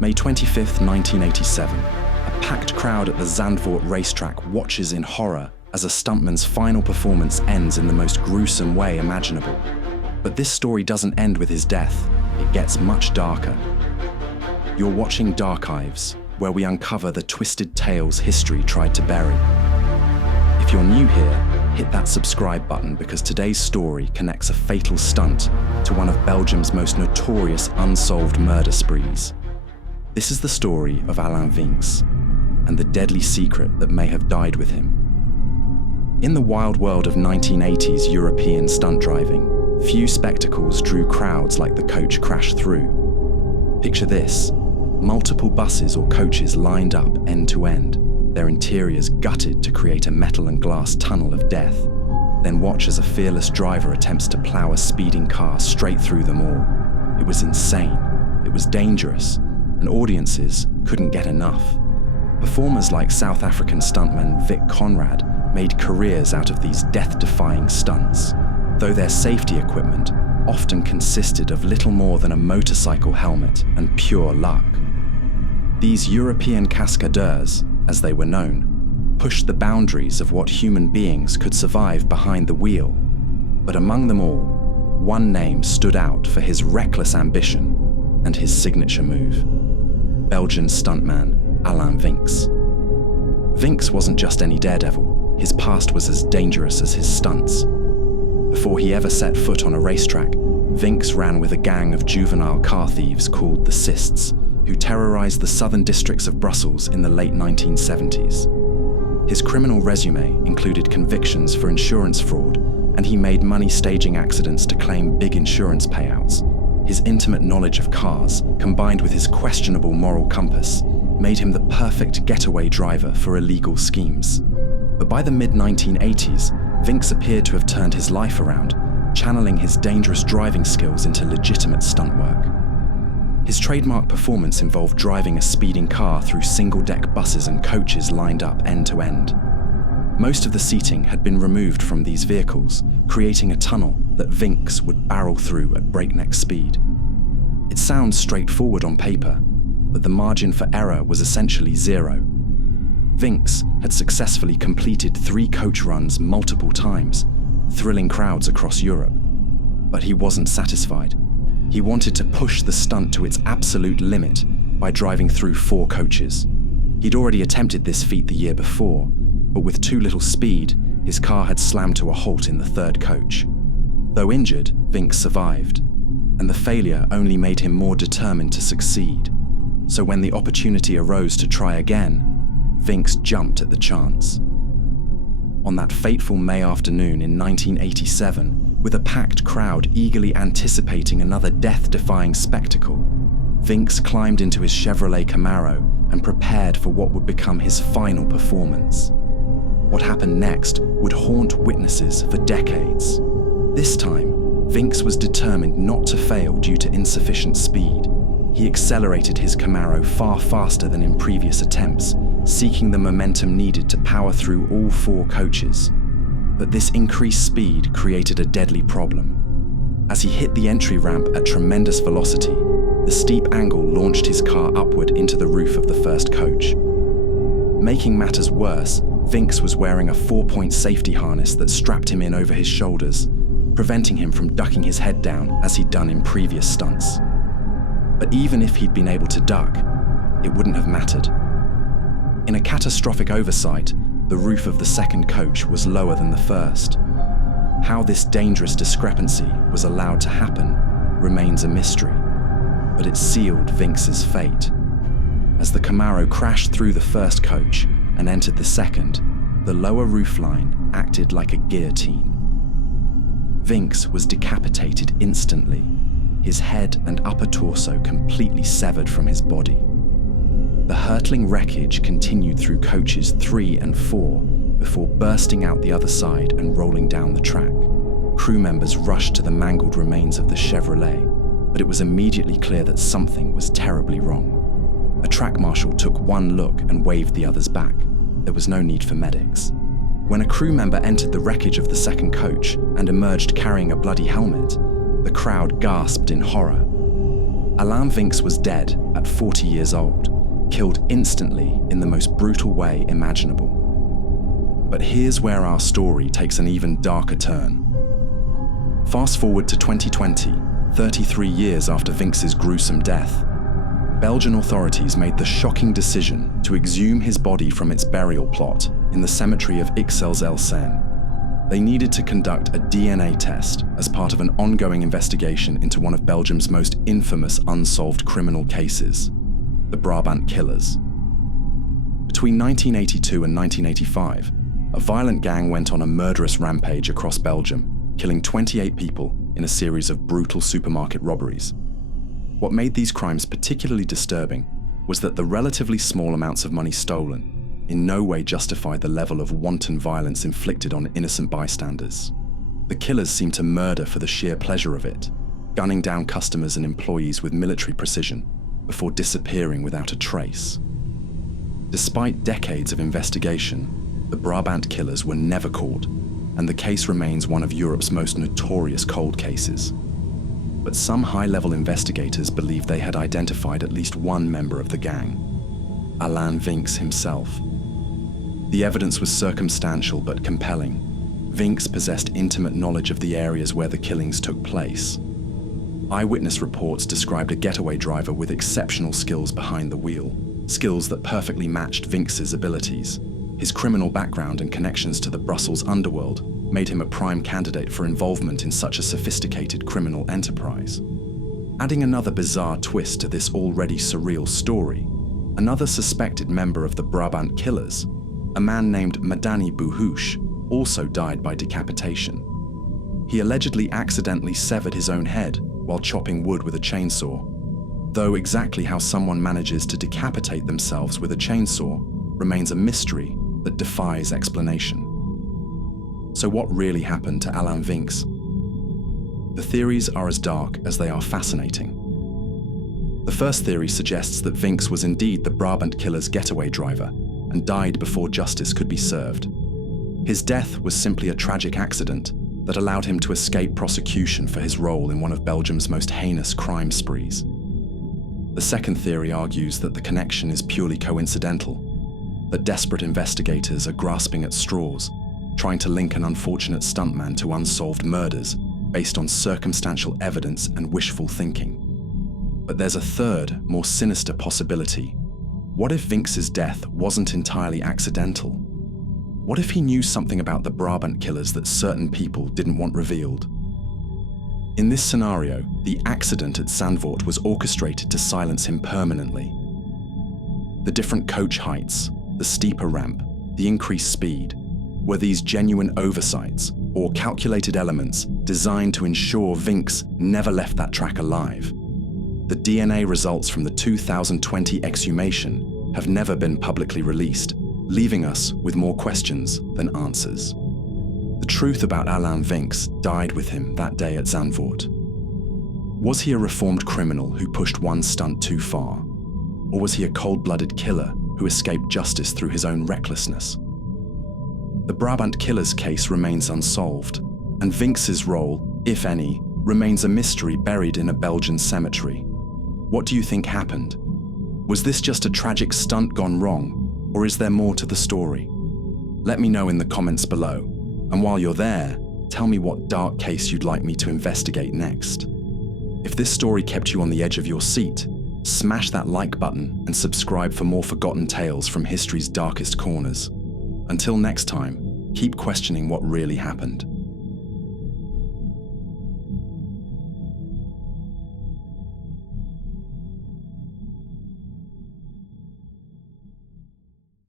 May 25, 1987. A packed crowd at the Zandvoort racetrack watches in horror as a stuntman's final performance ends in the most gruesome way imaginable. But this story doesn't end with his death. It gets much darker. You're watching Darkives, where we uncover the twisted tales history tried to bury. If you're new here, hit that subscribe button because today's story connects a fatal stunt to one of Belgium's most notorious unsolved murder sprees. This is the story of Alain Vincx and the deadly secret that may have died with him. In the wild world of 1980s European stunt driving, few spectacles drew crowds like the coach crashed through. Picture this: multiple buses or coaches lined up end to end, their interiors gutted to create a metal and glass tunnel of death. Then watch as a fearless driver attempts to plow a speeding car straight through them all. It was insane, it was dangerous, and audiences couldn't get enough. Performers like South African stuntman Vic Conrad made careers out of these death-defying stunts, though their safety equipment often consisted of little more than a motorcycle helmet and pure luck. These European cascadeurs, as they were known, pushed the boundaries of what human beings could survive behind the wheel. But among them all, one name stood out for his reckless ambition and his signature move: Belgian stuntman Alain Vincx. Vincx wasn't just any daredevil. His past was as dangerous as his stunts. Before he ever set foot on a racetrack, Vincx ran with a gang of juvenile car thieves called the Cysts, who terrorized the southern districts of Brussels in the late 1970s. His criminal resume included convictions for insurance fraud, and he made money staging accidents to claim big insurance payouts. His intimate knowledge of cars, combined with his questionable moral compass, made him the perfect getaway driver for illegal schemes. But by the mid-1980s, Vincx appeared to have turned his life around, channeling his dangerous driving skills into legitimate stunt work. His trademark performance involved driving a speeding car through single-deck buses and coaches lined up end to end. Most of the seating had been removed from these vehicles, creating a tunnel that Vincx would barrel through at breakneck speed. It sounds straightforward on paper, but the margin for error was essentially zero. Vincx had successfully completed 3 coach runs multiple times, thrilling crowds across Europe. But he wasn't satisfied. He wanted to push the stunt to its absolute limit by driving through 4 coaches. He'd already attempted this feat the year before, but with too little speed, his car had slammed to a halt in the 3rd coach. Though injured, Vincx survived, and the failure only made him more determined to succeed. So when the opportunity arose to try again, Vincx jumped at the chance. On that fateful May afternoon in 1987, with a packed crowd eagerly anticipating another death-defying spectacle, Vincx climbed into his Chevrolet Camaro and prepared for what would become his final performance. What happened next would haunt witnesses for decades. This time, Vincx was determined not to fail due to insufficient speed. He accelerated his Camaro far faster than in previous attempts, seeking the momentum needed to power through all 4 coaches. But this increased speed created a deadly problem. As he hit the entry ramp at tremendous velocity, the steep angle launched his car upward into the roof of the 1st coach. Making matters worse, Vincx was wearing a 4-point safety harness that strapped him in over his shoulders, preventing him from ducking his head down as he'd done in previous stunts. But even if he'd been able to duck, it wouldn't have mattered. In a catastrophic oversight, the roof of the 2nd coach was lower than the 1st. How this dangerous discrepancy was allowed to happen remains a mystery, but it sealed Vincx's fate. As the Camaro crashed through the 1st coach and entered the 2nd, the lower roofline acted like a guillotine. Vincx was decapitated instantly, his head and upper torso completely severed from his body. The hurtling wreckage continued through coaches 3 and 4 before bursting out the other side and rolling down the track. Crew members rushed to the mangled remains of the Chevrolet, but it was immediately clear that something was terribly wrong. A track marshal took one look and waved the others back. There was no need for medics. When a crew member entered the wreckage of the 2nd coach and emerged carrying a bloody helmet, the crowd gasped in horror. Alain Vincx was dead at 40 years old, killed instantly in the most brutal way imaginable. But here's where our story takes an even darker turn. Fast forward to 2020, 33 years after Vincx's gruesome death. Belgian authorities made the shocking decision to exhume his body from its burial plot in the cemetery of Ixelles-el-Seine. They needed to conduct a DNA test as part of an ongoing investigation into one of Belgium's most infamous unsolved criminal cases, the Brabant Killers. Between 1982 and 1985, a violent gang went on a murderous rampage across Belgium, killing 28 people in a series of brutal supermarket robberies. What made these crimes particularly disturbing was that the relatively small amounts of money stolen in no way justified the level of wanton violence inflicted on innocent bystanders. The killers seemed to murder for the sheer pleasure of it, gunning down customers and employees with military precision before disappearing without a trace. Despite decades of investigation, the Brabant Killers were never caught, and the case remains one of Europe's most notorious cold cases. But some high-level investigators believed they had identified at least one member of the gang, Alain Vincx himself. The evidence was circumstantial but compelling. Vincx possessed intimate knowledge of the areas where the killings took place. Eyewitness reports described a getaway driver with exceptional skills behind the wheel, skills that perfectly matched Vincx's abilities. His criminal background and connections to the Brussels underworld made him a prime candidate for involvement in such a sophisticated criminal enterprise. Adding another bizarre twist to this already surreal story, another suspected member of the Brabant Killers, a man named Madani Bouhouche, also died by decapitation. He allegedly accidentally severed his own head while chopping wood with a chainsaw, though exactly how someone manages to decapitate themselves with a chainsaw remains a mystery that defies explanation. So what really happened to Alain Vincx? The theories are as dark as they are fascinating. The first theory suggests that Vincx was indeed the Brabant Killer's getaway driver and died before justice could be served. His death was simply a tragic accident that allowed him to escape prosecution for his role in one of Belgium's most heinous crime sprees. The second theory argues that the connection is purely coincidental, that desperate investigators are grasping at straws, trying to link an unfortunate stuntman to unsolved murders based on circumstantial evidence and wishful thinking. But there's a third, more sinister possibility. What if Vincx's death wasn't entirely accidental? What if he knew something about the Brabant Killers that certain people didn't want revealed? In this scenario, the accident at Zandvoort was orchestrated to silence him permanently. The different coach heights, the steeper ramp, the increased speed, were these genuine oversights or calculated elements designed to ensure Vincx never left that track alive. The DNA results from the 2020 exhumation have never been publicly released, leaving us with more questions than answers. The truth about Alain Vincx died with him that day at Zandvoort. Was he a reformed criminal who pushed one stunt too far? Or was he a cold-blooded killer who escaped justice through his own recklessness? The Brabant Killers case remains unsolved, and Vincx's role, if any, remains a mystery buried in a Belgian cemetery. What do you think happened? Was this just a tragic stunt gone wrong, or is there more to the story? Let me know in the comments below, and while you're there, tell me what dark case you'd like me to investigate next. If this story kept you on the edge of your seat, smash that like button and subscribe for more forgotten tales from history's darkest corners. Until next time, keep questioning what really happened.